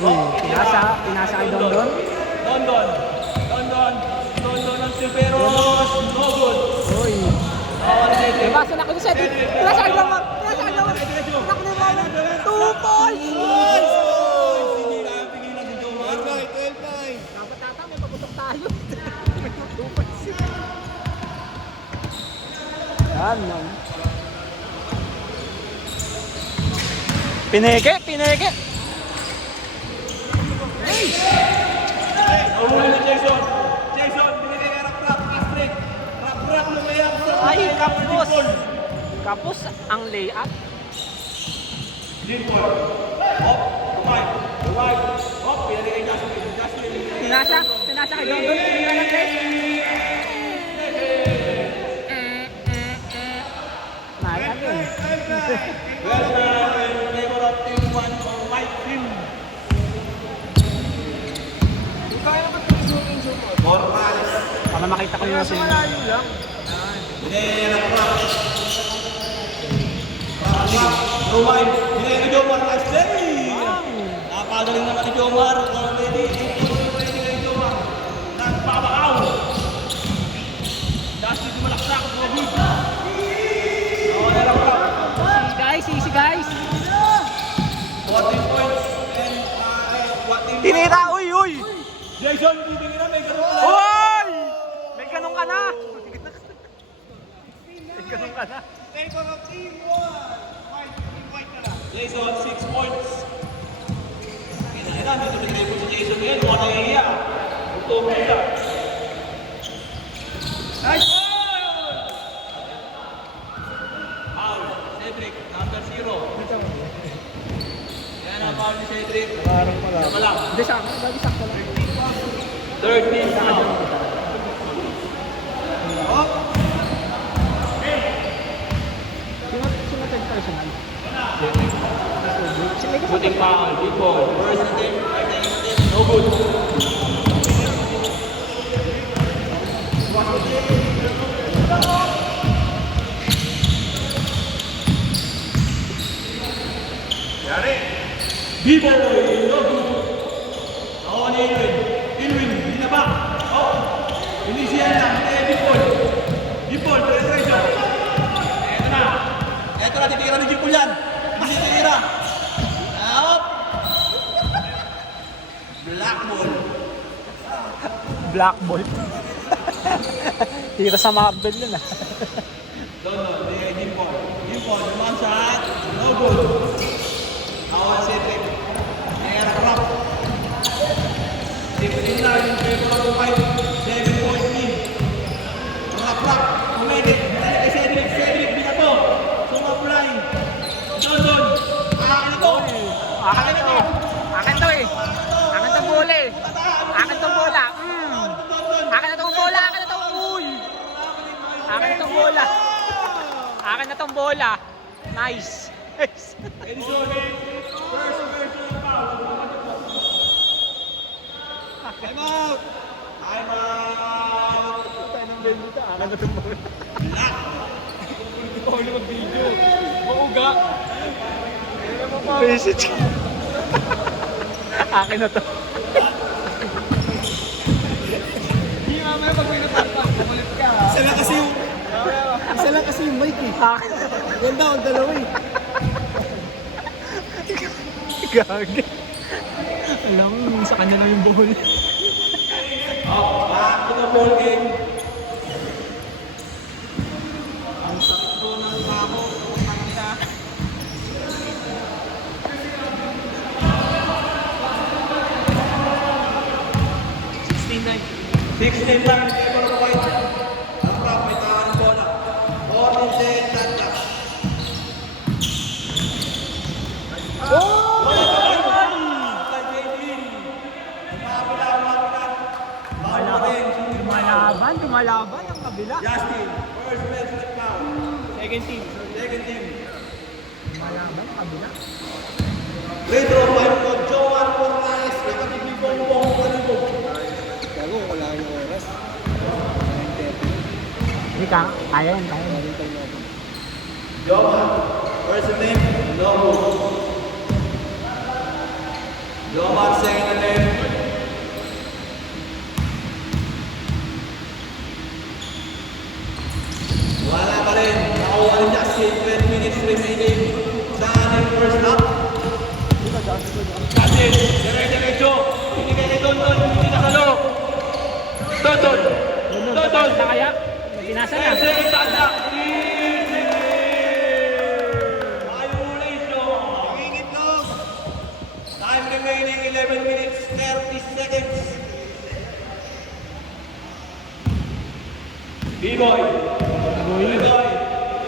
Pinasa kay Dondon. Dondon ng Silveros. No good. Uy. Nabasa na ko ni Cedric. Pinasa kay Dondon. Naku na naman. 2 points! Dapat tata, may pagutok tayo. 2 points. Yan, man. Pineke. Jason, binigay ka rap-rap, Astrid. Rap-rap na mayang sa Ay, kapos ang layup. Dimple. Hop, right. Hop, pinagay kay Jasmine. Pinasa kay Dondon. Pinasa ng tres. Naya yun. Well done, in favor of team 1 or white team. Para makita ko yung sa'yo. Binigay rap-rap. Romain, binigay kay Jomar. Nice play. Napagaling naman ni Jomar. Already, 8 points kay Jomar. Nagpapakaw. Dusty malaksak. No good. Nawala rap-rap. Easy guys. 14 points and what team? Tinira, uy! Jason, bibigyan na, may ganun ka na. Uy! May ganun ka na. Favor of team 1. White ka na. Jason, 6 points. Kaya dito binigay ko si Jason ngayon. Wala nang iya. Ito mo ito. Nice ball! Foul, Cedric, number 0. Yan ang foul ni Cedric. Sama lang. Hindi sa akin. Bago sakto lang. Third team foul. Sinatag personal. Shooting foul, big ball. First team, no good. B-boy, no good. Ako ni Ilwin, binaba. Oh, inisiyan lang. B-boy. B-boy, penetration. Eto na, titira ni Jipul yan. Hindi titira. Out. Black ball. Tira sa marble yun ah. Doon, Jipul. Jipul, naman shot. No good. Awan Cedric. Rap. Tingnan na yung favor of 7-point team. Rap. Kumedit. Kay Cedric binato. Sumaply. Doon. Akin ito. Akin to eh. Akin tong bola eh. Akin tong bola. Akin na tong bola. Uy. Akin na tong bola. Nice. Edison. First personal foul. Time out. Tayo ng bendita. Akin na tong bola. Hindi pa huli mag-video. Mauga. Message. Akin na to. Hindi mamaya pag may natapak, bumalik ka. Isa lang kasi yung mic eh. Akin. Ganda ang dalawa eh. Gagi. Alam mo, sa kanya lang yung buhol. Back to the ball game. Ang sakto ng tamo. Pagkita. 16 lang in favor of white. Ang prop, may tahan ng bola. 14-10, Tantas. Lumalaban ang kabila. Justin, first personal foul. Second team. Lumalaban ang kabila. Free throw, point ko, Joan Corrales, kapatid ni Bongbong Palibog. Gago, wala yung oras. Hindi ka, kaya yan. Joan, first name, Lobo. Joan Kasin, dire-diretso. Binigay kay Tonton, hindi nakalo. Tonton. Tonton. Na kaya? Pinasa na. Ese, itanda. Violation. Nangingitlog. Time remaining 11 minutes 30 seconds. B-boy. B-boy.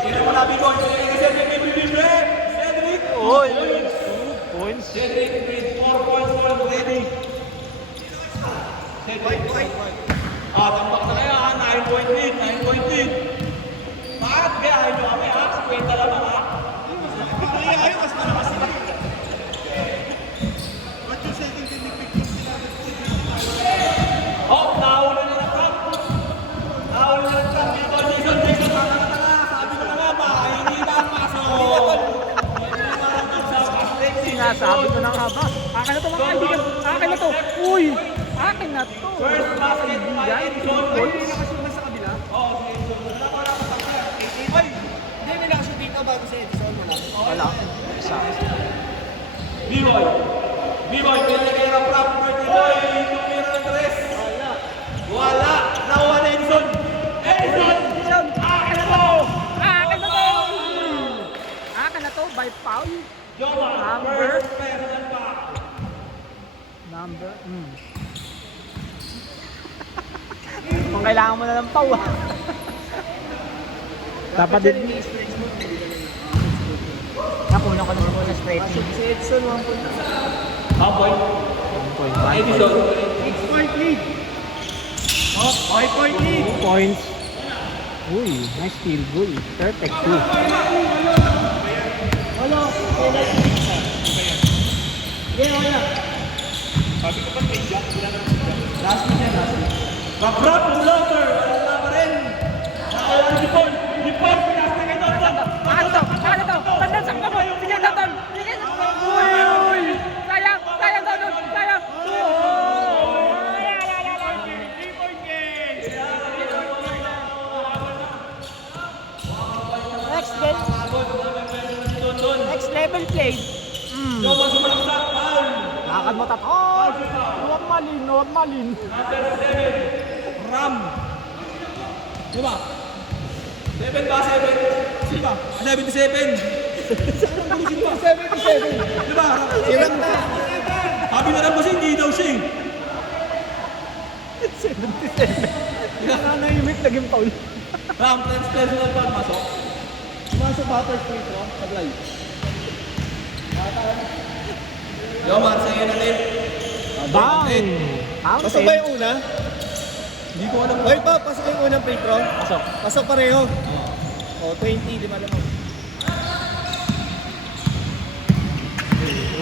Sino mo na B-boy? Cedric libre. Cedric. Oy. Points. Cedric with 4 points for ready. Cedric. Tambak na kaya ha. 9-point lead. 9-point lead. Bakit? Kaya ayaw nyo kami ha. 50 lamang ha. Ay, mas malakas sila. Ba't yung second team nag-pick sila? Oh, nahuli na ng truck. Nahuli na ng truck. Dito, Jason. Jason, tanga. Sabi ko na nga ba, hindi na ang pasok. Sinasabi ko na nga ba? Akin na to mga kaibigan. Akin na to. Uy! Akin na to. First basket by Edson. Hindi na kasi naman sa kabila. Oh, si Edson. Ay! Hindi nila kasi dito bago si Edison. Wala. Isa. B-boy. B-boy, pwede kayo ng prop. Pwede boy. Tumira ng dress. Wala. Nakuha na Edson. Edson! Akin na to! Akin na to! Akin na to by foul. Joma, Number. first person pa. Number. Kung kailangan mo na ng pau. Dapat din. Nakunan ko naman sa stretching. Si Edson, 1 point. Half point. Edson. 6 point lead. Oh, 5 point lead. 2 points. Uy, nice field goal. Perfect too. Wala. Sige, wala. Last week yan, last week. Kaprap, floater. Wala pa rin. Nakawala ni Paul. Ni Paul, pinasta kay Tonton. Ano to? Ano to? Tandaan sa kamay. Sige, Tonton. Sige. Uy! Sayang! Sayang, Tonton! Sayang! Next game. Next level play. Joma sumalaksak, foul. Lakad mo tatol. Normalin, normalin. Number 7. Ram. Diba? 7 ba? 7? Diba? 77. 77. Diba? Iwan na. Sabi na lang kasi hindi daw siya eh. 77. Nanahimik naging foul. Ram, personal foul, masok. Pumasok batters free throw. Sablay. Joma, sa'yo na din. Bang! Pasok ba yung una? Hindi ko alam. Oy pa, pasok yung unang free throw. Pasok. Pasok pareho. Oh, 20, di ba naman?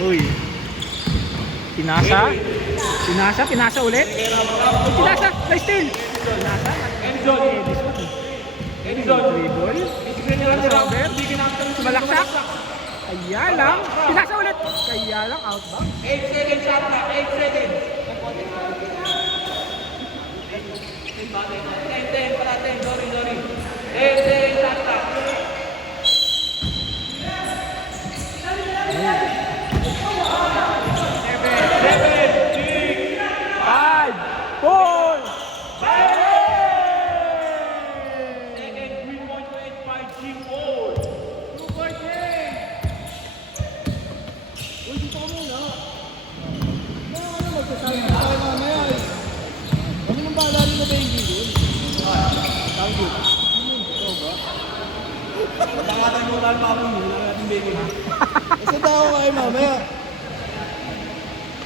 Uy. Pinasa. Pinasa, pinasa ulit. Uy, pinasa, may steal. Pinasa. Edson. Edson. Dribble. Robert. Sumalaksak. Kaya lang. Pinasa ulit. Kaya lang, outbound. 8 seconds shot na. 8 seconds. 10 para 10. Sorry. 8 seconds shot na. Five. Four. Second, 3.85 G4. Uy, dito ka muna. Magsasabi na tayo mamaya eh. Kami nang bahala rin na baby doon. Thank you. Ito ba? Pagkakatan mo lang pa mo natin baby ha. Kasi daw kayo mamaya.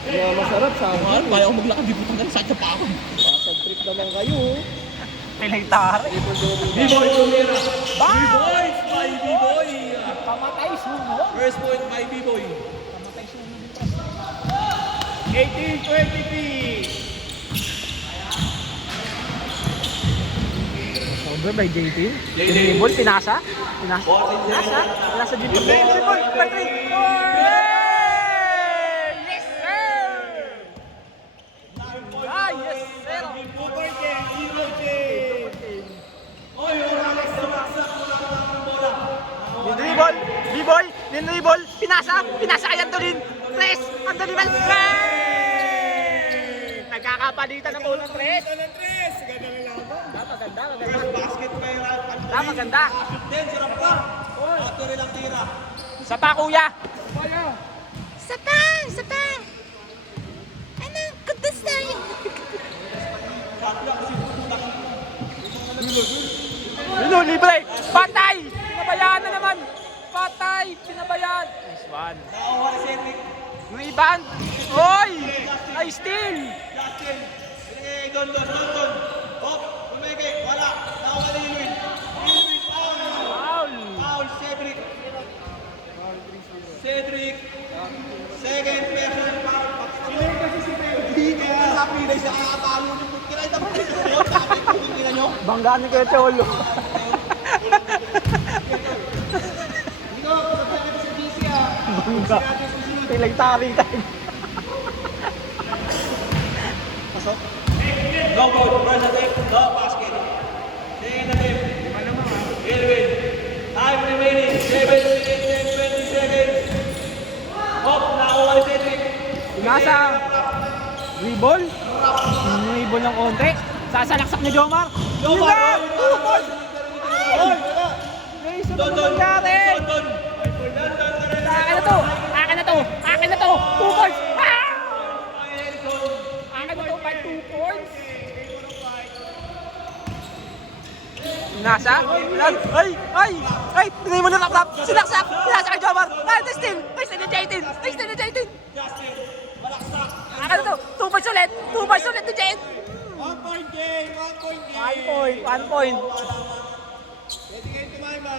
Kaya masarap sa akin. Kaya ako maglakad dito tanggal sa pa ako. Pasag trip naman kayo. Pinagtari. B-boy tumira. Bang! B-boys by B-boy. Pamatay sumo. First point by B-boy. 18-23. Over by JT. Dribble, pinasa. Pinasa dito. Dribble, Patrick. Yes, sir! Ah, yes, sir! Oy, Alex, sumaksak mo lang ang bola. Dribble, B-boy, Henry Ball, pinasa kay Antolin. Tres, Antolin man. Nagkakapalitan ng unang tres. Ganda ng laban. Maganda. Basket kay Ralph. Maganda. Shoot din si Raptor. At rin ang tira. Sa pa, kuya. Isa pa. Ano, kudos tayo. Lino, libre. Patay. Sinabayaan na naman. Patay. Sinabayaan. Nice one. Nakakuha ni Cedric. Yung iban. Oy! Ay, steal. Justin. Pinigay Don. Hop. Tumigay. Wala. Nakakuha ni Ilwin. Ilwin. Foul. Foul. Foul. Cedric. Second personal foul. Pinigay kasi si Pedri. Kaya napinay siya. Kakatalo niyo. Kinay na po. Kinay nyo. Banggaan ni Kuya Cholo. Bangga. Pinagtari tayo. No good. First attempt. No basket. Second attempt. Ilwin. Time remaining. 7 minutes and 20 seconds. Hop. Nakakuha ni Cedric. Nasa Ribol. Ribol ng konti. Sasalaksak ni Jomar. Jomar. Yun na! 2 points! May isa pa nangyari! Akin na to! 2 points! Ah! Akin na to by 2 points! Nasa? Ay! Tingnan mo na rap! Sinaksak! Sinaksak kay Jomar! Ay, steal ni Jaytin! Justin. Malaksak. Akin na to! 2 points ulit! 2 points ulit ni Jaytin! 1 point game. 1 point game. 1 point! Pwede kayo tumama.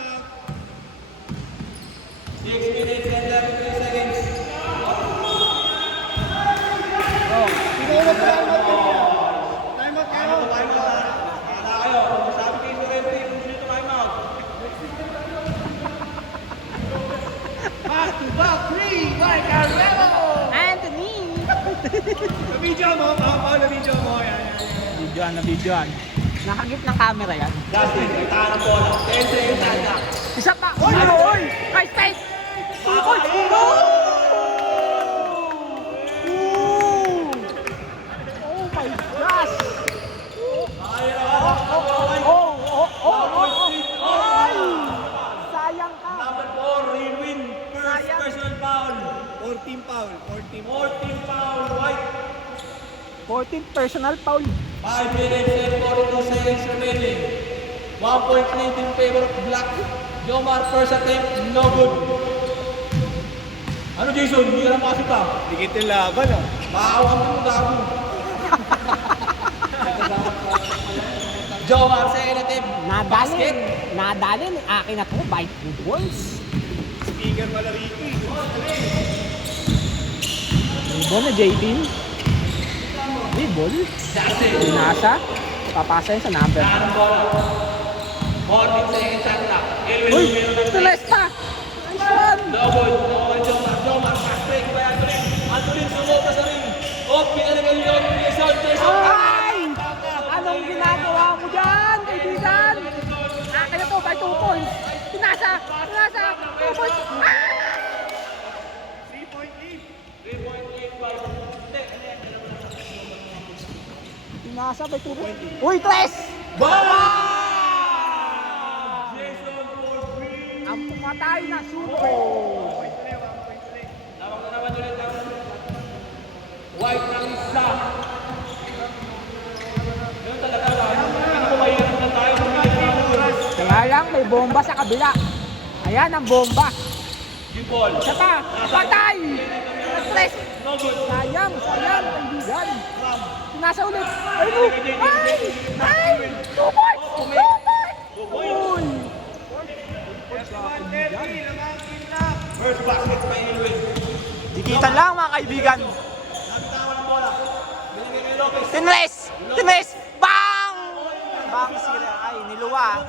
6 minutes and 33 seconds. Siguro pa lang mag-time. Time out kayo. Time out. Wala kayo. Sabi kayo sa referee, kung gusto time out. Back to back 3 by Carmelo. Anthony! Na-video mo. Na-video mo. Yan. Videoan. Nakagip ng camera yan. Justin, may tahan ng bola. 10 seconds na attack. Isa pa! Oy! High space! Oy! Oh! Oh my gosh! Ay! Sayang ka! Number 4, Rilwin. First personal foul. 14 foul. 14 foul. White. 14th personal foul. 5 minutes and 42 seconds remaining. 1 point lead in favor of Black. Jomar, first attempt, no good. Ano Jason, hindi ka na makasip ka? Dikit yung laban ah. Maawa mo yung gago. Jomar, second attempt. Basket. Nadalin. Akin na to by 2 points. Speaker pala Ricky. Ribol na JT. Ribol. Nasa. Papasa yun sa number. Saan ang bola? 14 seconds at clock. Elwin, Uy! meron ng Tules pa! Nice one! no good. No, Jomar. Jomar, fast break by Antolin. Antolin, sumobra sa ring. Oh, pinalagay yun. Jason. Ay! Anong ginagawa mo dyan, kaibigan? Akin na to by 2 points. Pinasa! 2 points. Ah! 3 point lead. 3.8 by Pinasa by 2 points. Uy, tres! Jason for free. Ang pumatay na suko. Tawag na naman ulit ang White ng isa. Ganun talaga. Hindi ko mahirap na tayo. Kaya lang, may bomba sa kabila. Ayan ang bomba. Yung ball. Isa pa! Patay! Tres! No good. Sayang, kaibigan. Pinasa ulit. Ay, no! Ay! 2 points! 2 points! Uy! First basket by Ilwin. Dikitan lang mga kaibigan. Nabitawan ng bola. Binigay kay Lopez. Tinres! Bang! Bang sira. Ay, niluwa.